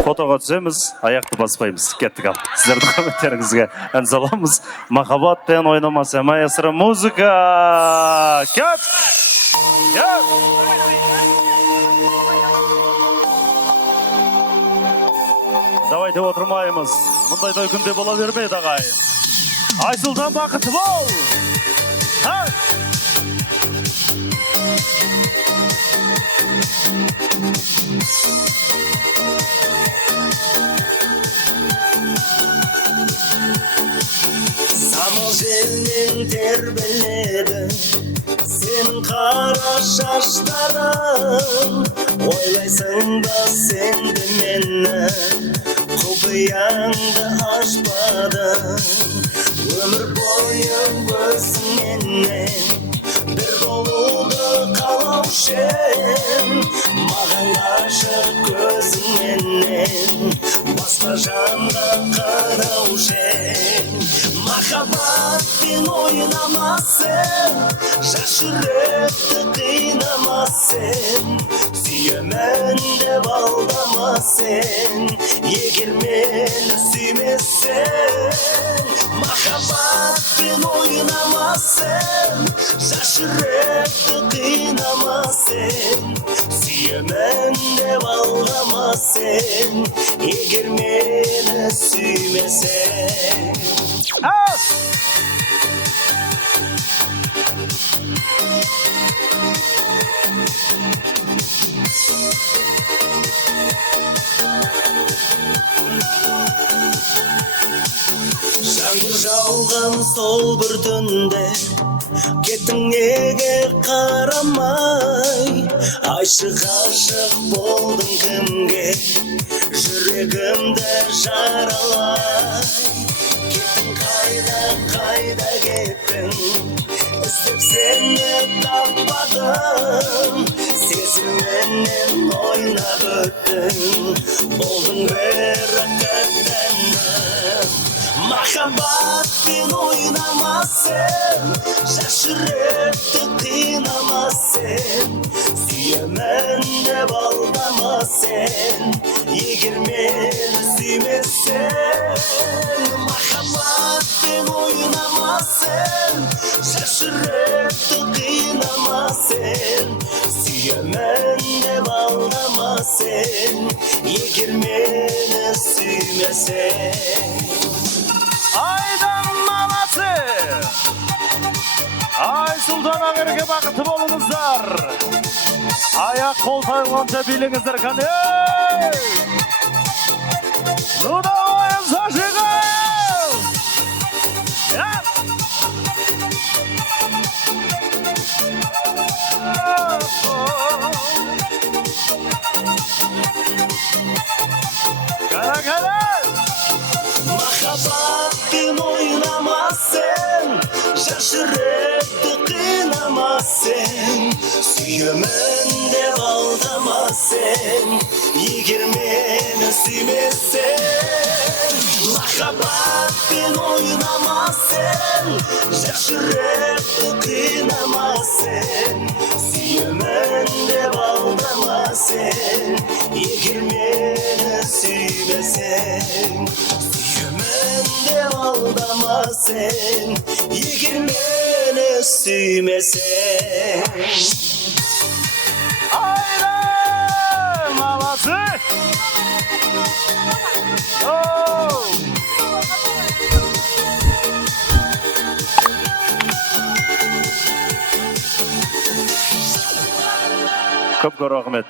Фотоға түсеміз, аяқты баспаймыз. Кеттік ал. Сіздердің комменттеріңізге ән саламыз. Махаббатпен ойнамаса маэстро музыка. Кет! Давайте отырмаймыз. Мұндай той күнде бола бермейді ағайын. Айсұлтан бақыты бол! Самал желмен тербеледі сенің қара шаштарың, ойлайсың ба сенді мені, құпияңды ашпадың. Өмір бойы өзіңменен бір болуды қалаушы ем, маған ғашық көзіңменен басқа жанға қараушы ем. Махаббатпен ойнамасын, жас жүректі қинамасын, сүйемін деп алдамасын, егер мені сүймесең. Махаббатпен ойнамасын, жас жүректі қинамасын, сүйемін деп алдамасын, егер мені сүймесең. Жаңбыр жауған сол бір түнде кеттің неге қарамай, айшық ғашық болдың кімге, жүрегімді жаралай. Кеттің қайда кеттің, іздеп сені таппадым, сезімменен ойнап өттің, болдың бірақ тәттенім. Махаббатпен ойнамасын, жас жүректі қинамасын, сүйемін деп алдамасын, егер мені сүймесең. Махаббатпен ойнамасын, жас жүректі қинамасын, сүйемін деп алдамасын, егер мені сүймесең. Айдан мамасы! Айсұлтан ағерге бақыты болыңыздар! Аяқ қол тайғанша биліңіздер қане! Нуда ойын сашығыз! Қара! Махаббатпен ойнамасын, жас жүректі қинамасын, сүйемін деп алдамасын, егер мені сүймесең. Махаббатпен ойнамасын, жас жүректі қинамасын, сүйемін деп алдамасын, егер мені сүймесең. Сүйемін деп алдамасын, егер мені сүймесең. Айдан мамасы! Көп рахмет.